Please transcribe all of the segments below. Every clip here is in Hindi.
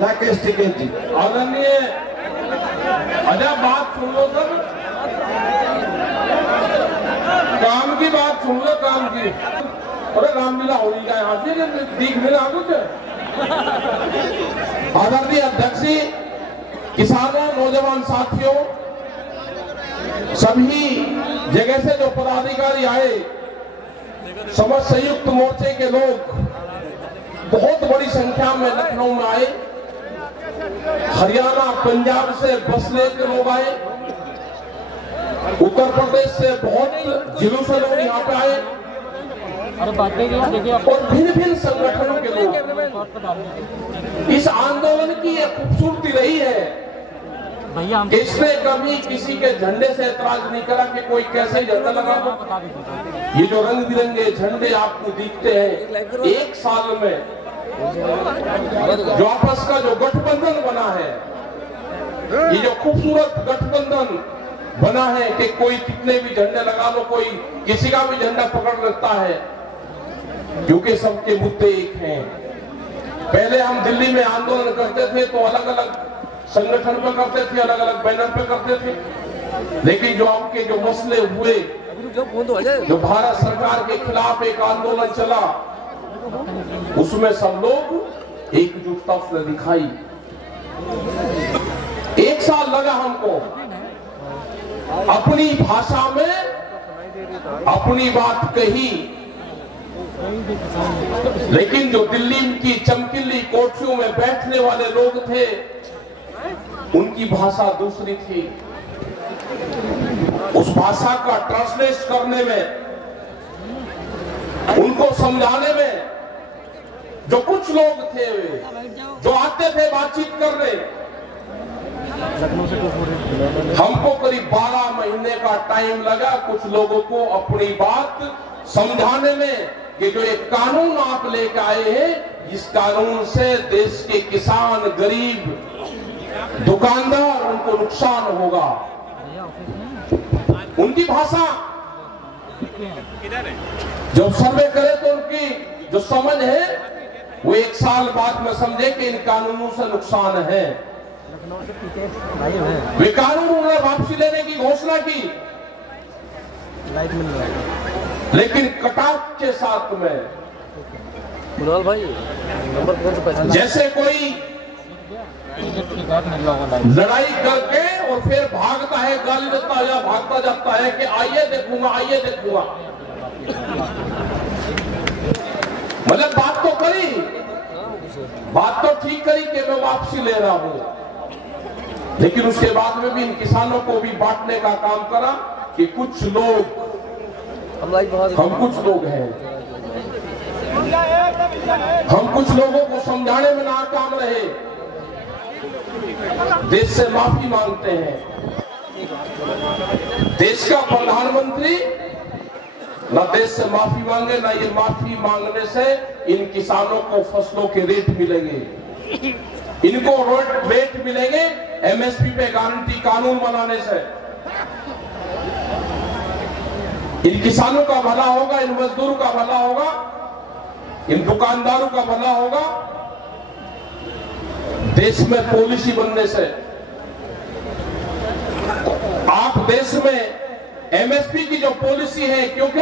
राकेश टिकैत जी। आदरणीय अच्छा बात सुन लो सर, काम की बात सुन लो, काम की। अरे रामलीला हो रही है यहाँ से, दिख मिला कुछ। आदरणीय अध्यक्ष जी, किसानों, नौजवान साथियों, सभी जगह से जो पदाधिकारी आए, समस्त संयुक्त मोर्चे के लोग बहुत बड़ी संख्या में लखनऊ में आए। हरियाणा, पंजाब से बस लेकर लोग आए, उत्तर प्रदेश से बहुत जिलों से लोग यहाँ पे आए और भिन्न भिन्न संगठनों के लोग। इस आंदोलन की एक खूबसूरती रही है कि इसने कभी किसी के झंडे से ऐतराज नहीं करा कि कोई कैसे झंडा लगा दो। ये जो रंग बिरंगे झंडे आपको दिखते हैं, एक साल में जो आपस का जो गठबंधन बना है, ये जो खूबसूरत गठबंधन बना है कि कोई कितने भी झंडे लगा लो, कोई किसी का भी झंडा पकड़ लेता है, क्योंकि सबके मुद्दे एक हैं। पहले हम दिल्ली में आंदोलन करते थे तो अलग अलग संगठन पे करते थे, अलग अलग बैनर पे करते थे, लेकिन जो आपके जो मसले हुए, जो भारत सरकार के खिलाफ एक आंदोलन चला, उसमें सब लोग एकजुटता उसने दिखाई। एक साल लगा हमको अपनी भाषा में अपनी बात कही, लेकिन जो दिल्ली की चमकीली कोठरियों में बैठने वाले लोग थे, उनकी भाषा दूसरी थी। उस भाषा का ट्रांसलेट करने में, उनको समझाने में जो कुछ लोग थे जो आते थे बातचीत करने, हमको करीब 12 महीने का टाइम लगा कुछ लोगों को अपनी बात समझाने में कि जो एक कानून आप लेकर आए हैं, इस कानून से देश के किसान, गरीब, दुकानदार, उनको नुकसान होगा। उनकी भाषा जब सर्वे करे तो उनकी जो समझ है वो एक साल बाद में समझे कि इन कानूनों से नुकसान है। वे कानून उन्होंने वापसी लेने की घोषणा की, लेकिन कटाक्ष के साथ में, भाई जैसे कोई लड़ाई करके और फिर भागता है, गाली देता है या भागता जाता है कि आइए देखूंगा, आइए देखूंगा। मतलब बात तो करी, बात तो ठीक करी कि मैं वापसी ले रहा हूं, लेकिन उसके बाद में भी इन किसानों को भी बांटने का काम करा कि कुछ लोग, हम कुछ लोग हैं, हम कुछ लोगों को समझाने में नाकाम रहे, देश से माफी मांगते हैं। देश का प्रधानमंत्री ना देश से माफी मांगे, ना ये माफी मांगने से इन किसानों को फसलों के रेट मिलेंगे, इनको रेट मिलेंगे एमएसपी पे गारंटी कानून बनाने से। इन किसानों का भला होगा, इन मजदूरों का भला होगा, इन दुकानदारों का भला होगा। देश में पॉलिसी बनने से आप देश में एमएसपी की जो पॉलिसी है, क्योंकि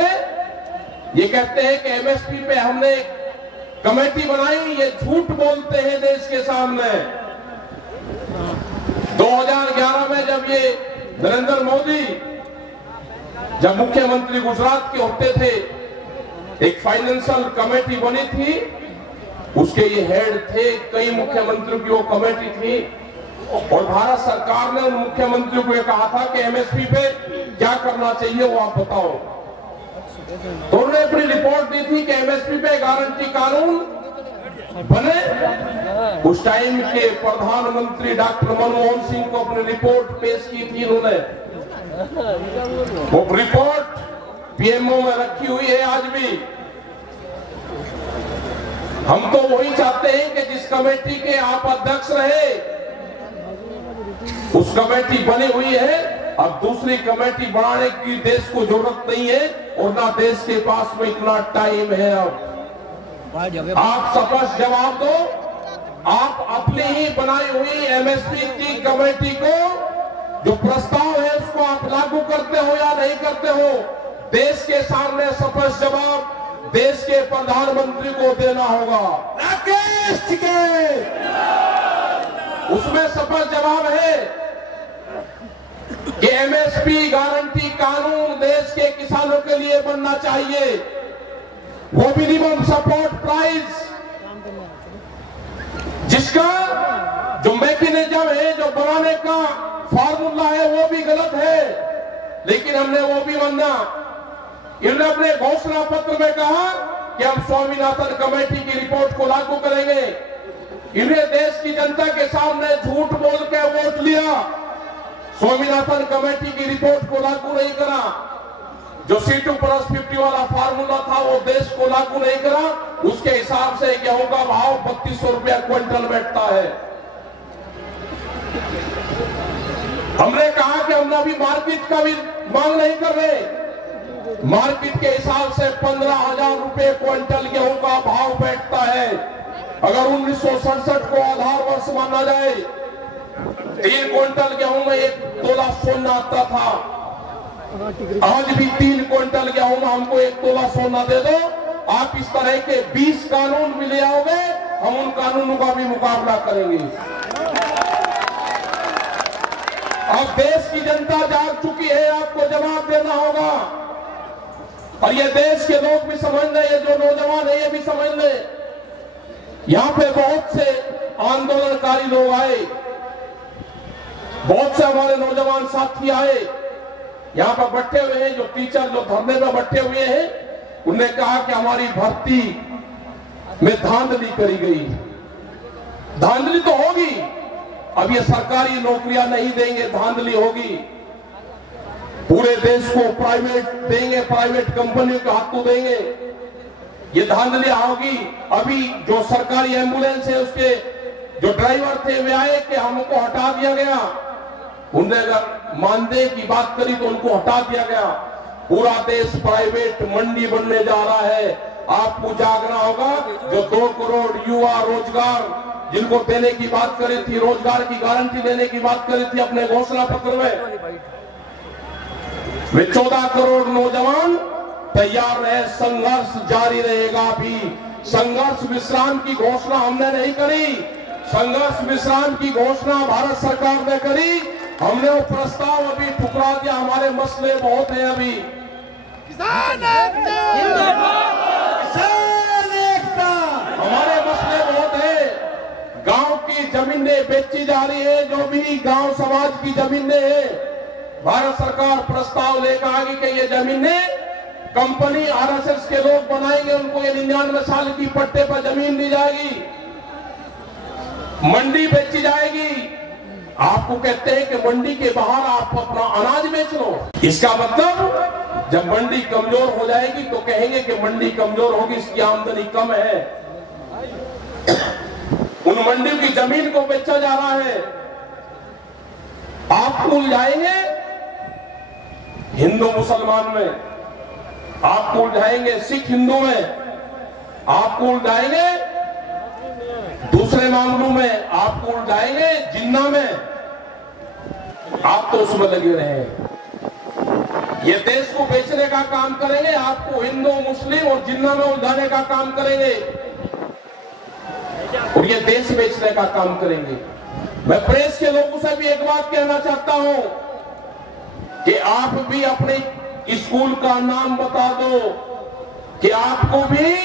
ये कहते हैं कि एमएसपी पे हमने कमेटी बनाई, ये झूठ बोलते हैं देश के सामने। 2011 में जब ये नरेंद्र मोदी जब मुख्यमंत्री गुजरात के होते थे, एक फाइनेंशियल कमेटी बनी थी, उसके ये हेड थे, कई मुख्यमंत्रियों की वो कमेटी थी, और भारत सरकार ने उन मुख्यमंत्रियों को ये कहा था कि एमएसपी पे क्या करना चाहिए वो आप बताओ। तो उन्होंने अपनी रिपोर्ट दी थी कि एमएसपी पे गारंटी कानून बने। उस टाइम के प्रधानमंत्री डॉक्टर मनमोहन सिंह को अपनी रिपोर्ट पेश की थी उन्होंने। वो रिपोर्ट पीएमओ में रखी हुई है आज भी। हम तो वही चाहते हैं कि जिस कमेटी के आप अध्यक्ष रहे, उस कमेटी बनी हुई है, अब दूसरी कमेटी बनाने की देश को जरूरत नहीं है, और ना देश के पास में इतना टाइम है। अब आप स्पष्ट जवाब दो, आप अपनी ही बनाई हुई एमएसपी की कमेटी को जो प्रस्ताव है उसको आप लागू करते हो या नहीं करते हो, देश के सामने स्पष्ट जवाब देश के प्रधानमंत्री को देना होगा। राकेश टिकैत उसमें स्पष्ट जवाब है कि एमएसपी गारंटी कानून देश के किसानों के लिए बनना चाहिए। वो मिनिमम सपोर्ट प्राइस जिसका जो मैकेनिज्म है, जो बनाने का फार्मूला है, वो भी गलत है, लेकिन हमने वो भी माना। इन्होंने अपने घोषणा पत्र में कहा कि हम स्वामीनाथन कमेटी की रिपोर्ट को लागू करेंगे। इन्हें देश की जनता के सामने झूठ बोल के वोट लिया, स्वामीनाथन कमेटी की रिपोर्ट को लागू नहीं करा। जो C2+50 वाला फार्मूला था वो देश को लागू नहीं करा, उसके हिसाब से गेहूं का भाव 3200 रुपया क्विंटल बैठता है। हमने कहा कि हमने अभी मार्केट का भी मांग नहीं कर रहे, मार्केट के हिसाब से 15,000 रुपए क्विंटल गेहूं का भाव बैठता है। अगर 1967 को आधार वर्ष माना जाए, 3 क्विंटल गेहूं में 1 तोला सोना आता था। आज भी 3 क्विंटल गेहूं में हमको 1 तोला सोना दे दो, आप इस तरह के 20 कानून भी ले आओगे, हम उन कानूनों का भी मुकाबला करेंगे। अब देश की जनता जाग चुकी है, आपको जवाब देना होगा। और ये देश के लोग भी समझ ले, ये जो नौजवान है ये भी समझ ले। यहां पे बहुत से आंदोलनकारी लोग आए, बहुत से हमारे नौजवान साथी आए, यहां पर बैठे हुए हैं, जो टीचर जो धरने में बैठे हुए हैं, उन्होंने कहा कि हमारी भर्ती में धांधली करी गई। धांधली तो होगी, अब ये सरकारी नौकरियां नहीं देंगे, धांधली होगी। पूरे देश को प्राइवेट देंगे, प्राइवेट कंपनियों के हाथों देंगे, ये धांधली होगी। अभी जो सरकारी एम्बुलेंस है उसके जो ड्राइवर थे वे आए कि हमको हटा दिया गया, उन्होंने अगर मानदेय की बात करी तो उनको हटा दिया गया। पूरा देश प्राइवेट मंडी बनने जा रहा है, आपको जागना होगा। जो 2 करोड़ युवा रोजगार जिनको देने की बात करी थी, रोजगार की गारंटी देने की बात करी थी अपने घोषणा पत्र में, वे 14 करोड़ नौजवान तैयार रहे, संघर्ष जारी रहेगा। भी संघर्ष विश्राम की घोषणा हमने नहीं करी, संघर्ष विश्राम की घोषणा भारत सरकार ने करी, हमने वो प्रस्ताव अभी ठुकरा दिया। हमारे मसले बहुत हैं अभी। किसान एकता, हमारे मसले बहुत हैं। गांव की जमीनें बेची जा रही है, जो भी गांव समाज की जमीनें हैं, भारत सरकार प्रस्ताव लेकर आगे कि ये जमीनें कंपनी आरएसएस के लोग बनाएंगे, उनको ये 99 साल की पट्टे पर जमीन दी जाएगी, मंडी बेची जाएगी। आपको कहते हैं कि मंडी के बाहर आप अपना अनाज बेच लो। इसका मतलब जब मंडी कमजोर हो जाएगी तो कहेंगे कि मंडी कमजोर होगी, इसकी आमदनी कम है, उन मंडियों की जमीन को बेचा जा रहा है। आप भूल जाएंगे हिंदू मुसलमान में, आप भूल जाएंगे सिख हिंदू में, आप भूल जाएंगे दूसरे मामलों में, आप भूल जाएंगे जिन्ना में, आप तो उसमें लगे रहे। ये देश को बेचने का काम करेंगे, आपको हिंदू मुस्लिम और जिन्ना में उलझाने का काम करेंगे, और ये देश बेचने का काम करेंगे। मैं प्रेस के लोगों से भी एक बात कहना चाहता हूं कि आप भी अपने स्कूल का नाम बता दो कि आपको भी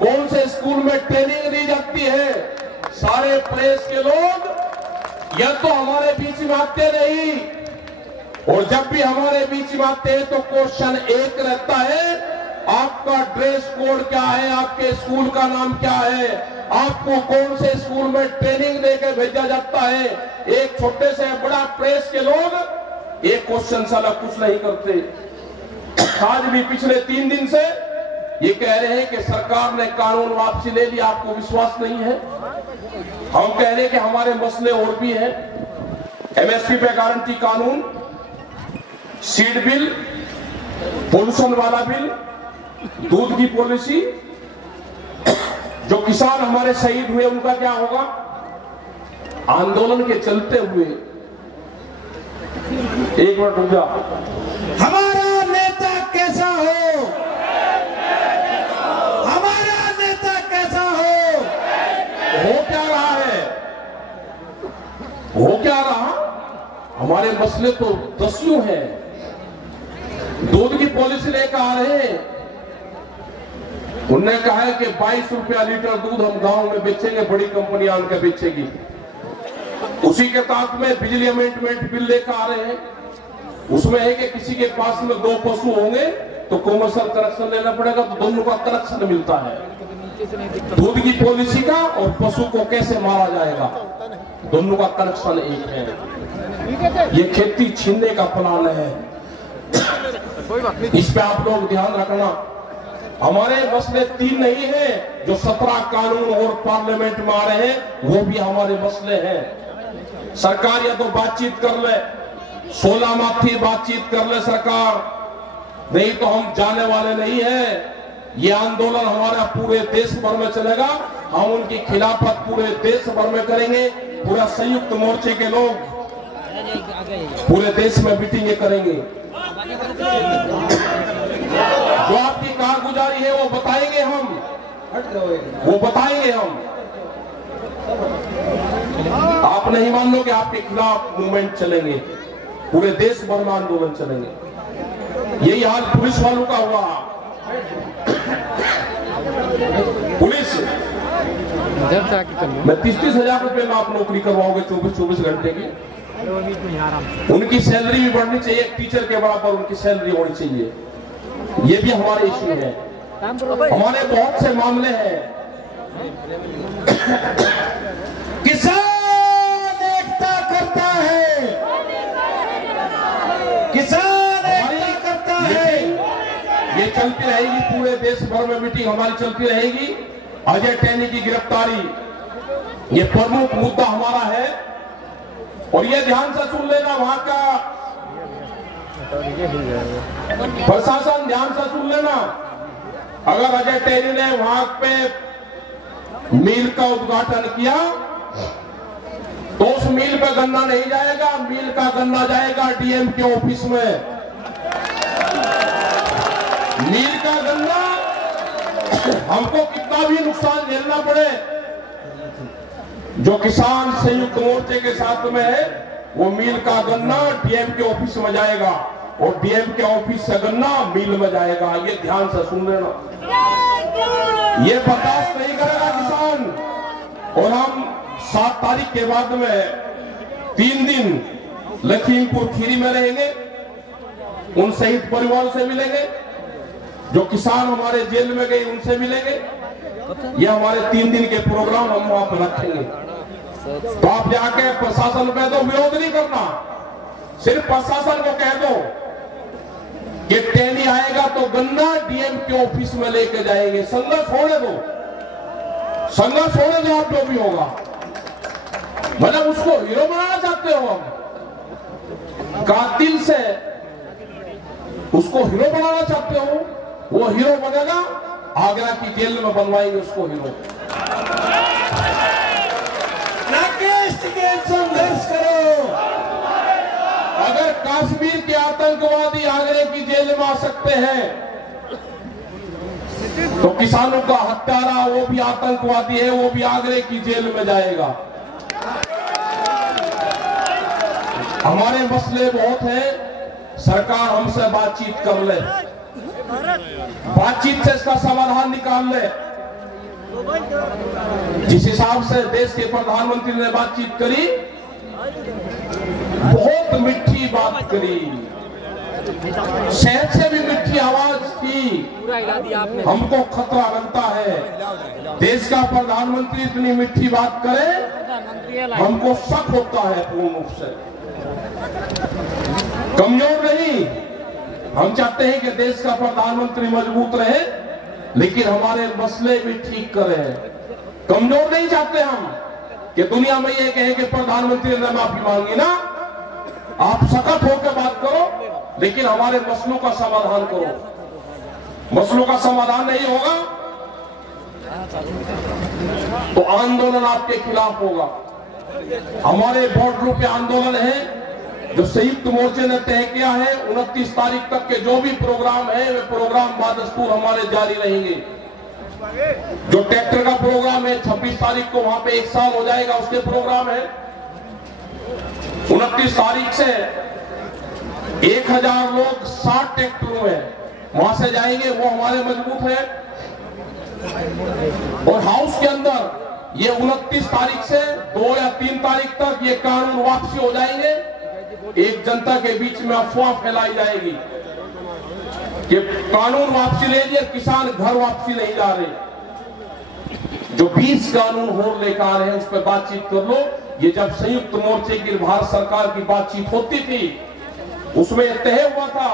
कौन से स्कूल में ट्रेनिंग दी जाती है। सारे प्रेस के लोग या तो हमारे बीच में आते नहीं, और जब भी हमारे बीच में आते हैं तो क्वेश्चन एक रहता है, आपका ड्रेस कोड क्या है, आपके स्कूल का नाम क्या है, आपको कौन से स्कूल में ट्रेनिंग देकर भेजा जाता है। एक छोटे से बड़ा प्रेस के लोग एक क्वेश्चन साला कुछ नहीं करते। आज भी पिछले 3 दिन से ये कह रहे हैं कि सरकार ने कानून वापसी ले लिया, आपको विश्वास नहीं है। हम कह रहे हैं कि हमारे मसले और भी हैं। एमएसपी पे गारंटी कानून, सीड बिल, पोल्यूशन वाला बिल, दूध की पॉलिसी, जो किसान हमारे शहीद हुए उनका क्या होगा, आंदोलन के चलते हुए, एक मिनट रुक जा, हमारा नेता कैसा हो, हमारा नेता कैसा हो क्या रहा है, हो क्या रहा, हमारे मसले तो दसियों हैं। दूध की पॉलिसी लेकर आ रहे हैं, उन्होंने कहा है कि 22 रुपया लीटर दूध हम गांव में बेचेंगे, बड़ी कंपनी आनकर बेचेगी। उसी के साथ में बिजली अमेंडमेंट बिल लेकर आ रहे हैं, उसमें है कि किसी के पास में 2 पशु होंगे तो कमर्शियल कनेक्शन लेना पड़ेगा, तो दोनों का कनेक्शन मिलता है। दूध की पॉलिसी का और पशु को कैसे मारा जाएगा, दोनों का कनेक्शन एक है। ये खेती छीनने का प्लान है, इस पे आप लोग ध्यान रखना। हमारे मसले 3 नहीं है, जो 17 कानून और पार्लियामेंट में आ रहे हैं, वो भी हमारे मसले हैं। सरकार या तो बातचीत कर ले, 16 माथी बातचीत कर ले सरकार, नहीं तो हम जाने वाले नहीं है। ये आंदोलन हमारा पूरे देश भर में चलेगा, हम उनकी खिलाफत पूरे देश भर में करेंगे। पूरा संयुक्त मोर्चे के लोग पूरे देश में मीटिंगें करेंगे। जो आपकी कारगुजारी है वो बताएंगे हम, वो बताएंगे हम। आप नहीं मान लो कि आपके खिलाफ मूवमेंट चलेंगे, पूरे देश भर में आंदोलन चलेंगे। यही हाल पुलिस वालों का हुआ। पुलिस मैं 30-30 हजार रुपए में आप नौकरी करवाओगे 24-24 घंटे की, उनकी सैलरी भी बढ़नी चाहिए, एक टीचर के बराबर उनकी सैलरी होनी चाहिए। ये भी हमारे इश्यू है, हमारे बहुत से मामले हैं। किसान एकता करता है, किसान एकता करता है। ये चलती रहेगी, पूरे देश भर में मीटिंग हमारी चलती रहेगी। अजय टैनी की गिरफ्तारी ये प्रमुख मुद्दा हमारा है, और ये ध्यान से सुन लेना, वहां का प्रशासन ध्यान से सुन लेना। अगर अजय टैनी ने वहां पे मिल का उद्घाटन किया तो उस मिल पे गन्ना नहीं जाएगा, मिल का गन्ना जाएगा डीएम के ऑफिस में। मिल का गन्ना हमको कितना भी नुकसान झेलना पड़े, जो किसान संयुक्त मोर्चे के साथ में है, वो मिल का गन्ना डीएम के ऑफिस में जाएगा और डीएम के ऑफिस से गन्ना मिल में जाएगा। ये ध्यान से सुन लेना, ये बर्दाश्त नहीं करेगा किसान। और हम 7 तारीख के बाद में 3 दिन लखीमपुर खीरी में रहेंगे, उन शहीद परिवारों से मिलेंगे, जो किसान हमारे जेल में गए उनसे मिलेंगे। ये हमारे 3 दिन के प्रोग्राम हम वहां पर रखेंगे। तो आप जाके प्रशासन पे तो विरोध नहीं करना, सिर्फ प्रशासन को कह दो कि टैनी आएगा तो गन्ना डीएम के ऑफिस में लेके जाएंगे। संघर्ष होने दो, संघर्ष होने दो, आप जो भी होगा। मतलब उसको हीरो बनाना चाहते हो, हम कातिल से उसको हीरो बनाना चाहते हो, वो हीरो बनेगा, आगरा की जेल में बनवाएंगे उसको हीरो। राकेश टिकैत संघर्ष करो। अगर कश्मीर के आतंकवादी आगरे की जेल में आ सकते हैं तो किसानों का हत्यारा वो भी आतंकवादी है, वो भी आगरे की जेल में जाएगा। हमारे मसले बहुत हैं, सरकार हमसे बातचीत कर ले, बातचीत से इसका समाधान निकाल ले। जिस हिसाब से देश के प्रधानमंत्री ने बातचीत करी, बहुत मीठी बात करी, शहद से भी मीठी आवाज की। हमको खतरा लगता है, देश का प्रधानमंत्री इतनी मीठी बात करे, हमको शक होता है पूर्ण रूप से। कमजोर नहीं, हम चाहते हैं कि देश का प्रधानमंत्री मजबूत रहे, लेकिन हमारे मसले भी ठीक करे। कमजोर नहीं चाहते हम कि दुनिया में ये कहे कि प्रधानमंत्री ने माफी मांगी ना, आप सख्त होकर बात करो, लेकिन हमारे मसलों का समाधान करो। मसलों का समाधान नहीं होगा तो आंदोलन आपके खिलाफ होगा। हमारे बॉर्डर पे आंदोलन है जो संयुक्त मोर्चे ने तय किया है। 29 तारीख तक के जो भी प्रोग्राम है वे प्रोग्राम बादस्तूर हमारे जारी रहेंगे। जो ट्रैक्टर का प्रोग्राम है 26 तारीख को वहां पे 1 साल हो जाएगा, उसके प्रोग्राम है। 29 तारीख से 1000 लोग 60 ट्रैक्टरों में वहां से जाएंगे, वो हमारे मजबूत है। और हाउस के अंदर ये 29 तारीख से 2 या 3 तारीख तक ये कानून वापसी हो जाएंगे। एक जनता के बीच में अफवाह फैलाई जाएगी कि कानून वापसी ले लिए, किसान घर वापसी नहीं जा रहे। जो 20 कानून और लेकर आ रहे हैं उस पर बातचीत कर लो। ये जब संयुक्त मोर्चे की भारत सरकार की बातचीत होती थी उसमें तय हुआ था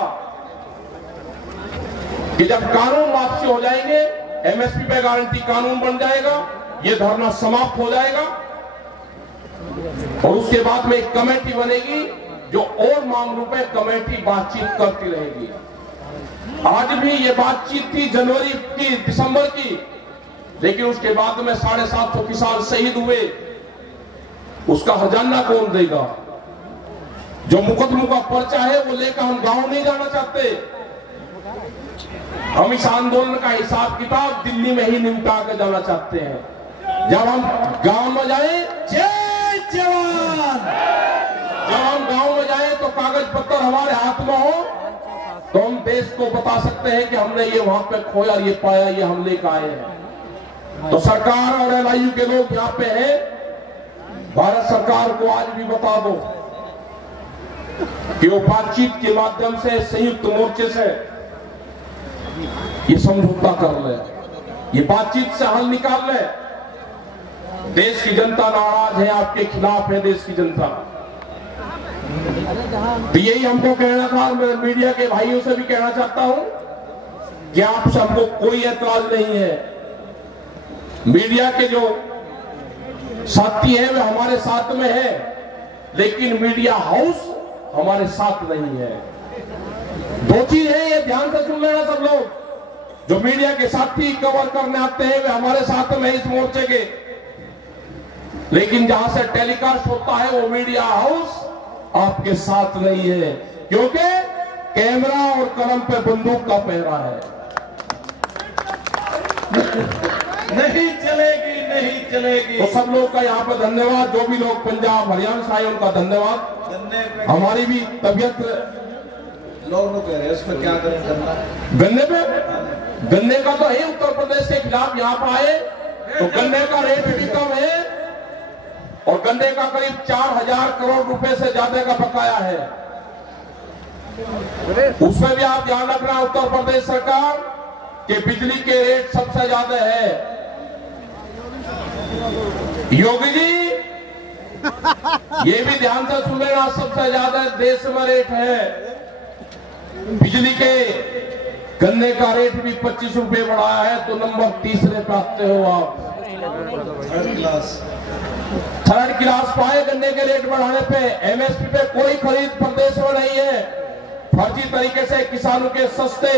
कि जब कानून वापसी हो जाएंगे, एमएसपी पे गारंटी कानून बन जाएगा, ये धरना समाप्त हो जाएगा और उसके बाद में एक कमेटी बनेगी जो और मामलों पे कमेटी बातचीत करती रहेगी। आज भी ये बातचीत थी जनवरी की, दिसंबर की, लेकिन उसके बाद में 750 किसान शहीद हुए, उसका हर्जाना कौन देगा? जो मुकदमों का पर्चा है वो लेकर हम गांव नहीं जाना चाहते। हम इस आंदोलन का हिसाब किताब दिल्ली में ही निपटा कर जाना चाहते हैं। जब हम गांव में जाए, जय जवान, जब हम गांव में जाए तो कागज पत्र हमारे हाथ में हो तो हम देश को बता सकते हैं कि हमने ये वहां पे खोया, ये पाया, ये हम लेकर आए हैं। तो सरकार और एलआईयू के लोग यहाँ पे हैं, भारत सरकार को आज भी बता दो कि वो बातचीत के माध्यम से संयुक्त मोर्चे से ये समझौता कर ले, ये बातचीत से हल निकाल ले। देश की जनता नाराज है, आपके खिलाफ है देश की जनता। तो यही हमको कहना था, मैं मीडिया के भाइयों से भी कहना चाहता हूं कि आप सबको कोई एतराज नहीं है। मीडिया के जो साथी हैं वे हमारे साथ में है, लेकिन मीडिया हाउस हमारे साथ नहीं है। 2 चीज है, ये ध्यान से सुन लेना सब लोग। जो मीडिया के साथी कवर करने आते हैं वे हमारे साथ में इस मोर्चे के, लेकिन जहां से टेलीकास्ट होता है वो मीडिया हाउस आपके साथ नहीं है, क्योंकि कैमरा और कलम पे बंदूक का पहरा है। नहीं चलेगी, नहीं चलेगी। तो सब लोग का यहाँ पे धन्यवाद। जो भी लोग पंजाब हरियाणा से आए उनका धन्यवाद। हमारी भी तबीयत, लोग कह रहे हैं इसमें क्या करें गन्ना, गन्ने पे, गन्ने का तो है उत्तर प्रदेश के खिलाफ यहाँ पे आए तो गन्ने का रेट भी कम है और गन्ने का करीब 4000 करोड़ रुपए से ज्यादा का बकाया है। उसमें भी आप ध्यान रखना उत्तर प्रदेश सरकार के बिजली के रेट सबसे ज्यादा है। योगी जी ये भी ध्यान से सुन लेना, सबसे ज्यादा देश में रेट है बिजली के। गन्ने का रेट भी 25 रुपए बढ़ाया है, तो नंबर 3 पे आते हो आप। थर्ड क्लास पाए गन्ने के रेट बढ़ाने पे। एमएसपी पे कोई खरीद प्रदेश में नहीं है। फर्जी तरीके से किसानों के सस्ते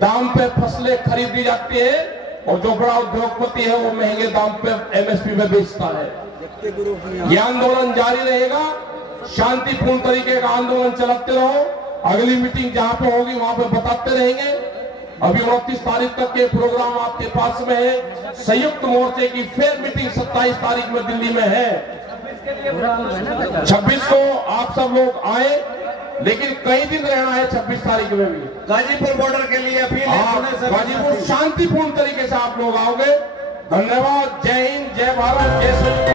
दाम पे फसलें खरीदी जाती है और जो बड़ा उद्योगपति है वो महंगे दाम पे एमएसपी में बेचता है। यह आंदोलन जारी रहेगा, शांतिपूर्ण तरीके का आंदोलन चलाते रहो। अगली मीटिंग जहां पे होगी वहां पे बताते रहेंगे। अभी 29 तारीख तक के प्रोग्राम आपके पास में है। संयुक्त मोर्चे की फिर मीटिंग 27 तारीख में दिल्ली में है। 26 को आप सब लोग आए, लेकिन कई दिन रहना है 26 तारीख में भी। गाजीपुर बॉर्डर के लिए अपील है। गाजीपुर शांतिपूर्ण तरीके से आप लोग आओगे। धन्यवाद। जय हिंद, जय भारत, जय